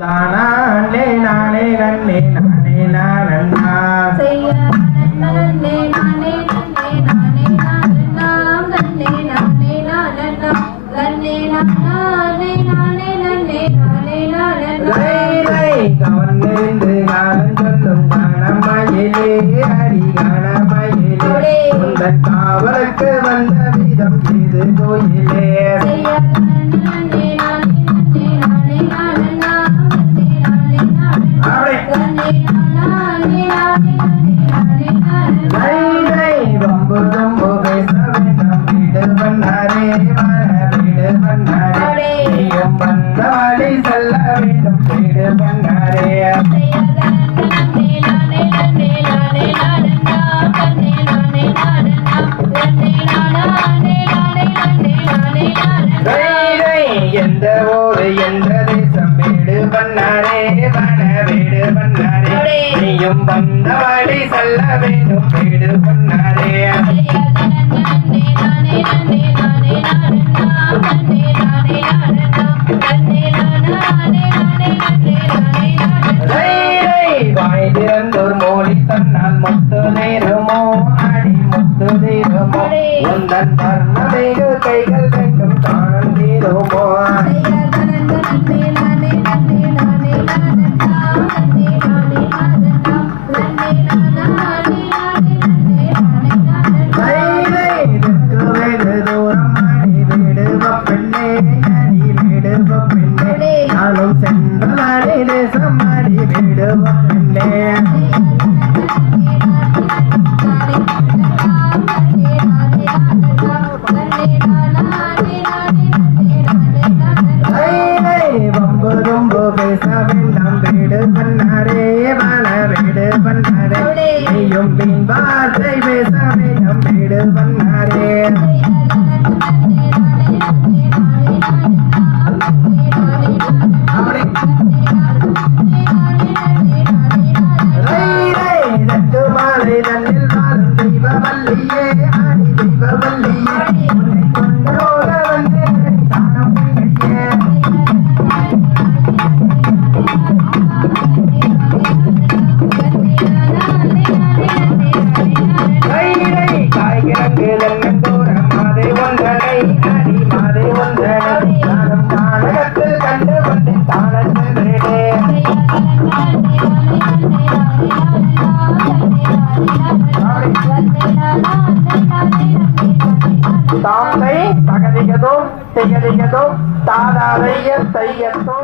நானே நானே நன்னே நானே நானண்ணா செய்ய நன்னே நானே நன்னே நானே நானண்ணா நன்னே நானே நானண்ணா நன்னே நானே நானே நன்னே நானே நானண்ணா ரை கவர்ந்து காலம் சொல்லும் கணமயிலே அடி கணமயிலே உந்தன் காவலுக்கு வந்த விதம் இது கோயிலே எந்த ஊரு எந்த தேசம் வீடு பண்ணாரே வன வீடு பண்ணாரே நீயும் வந்த வழி செல்ல வேண்டும் வீடு பண்ணாரே வாய் திறந்தோர் மொழி தன்னால் மொத்த நேரமோ அடி மொத்த நேரமோ உந்தன் பர்ணவேக கைகள் வேண்டும் தானம் தீருமோ நானும் சென்றே தேசமாடி விடுவோம் வம்பு ரொம்ப பேச வேண்டாம் வீடு பண்ணாரே வன வீடு பண்ணாரே நீயும் பின் வார்த்தை பேச வேண்டாம் வீடு பண்ணாரே தாமை தகதிகதோ திகதிகதோ தாதாதைய தையத்தோ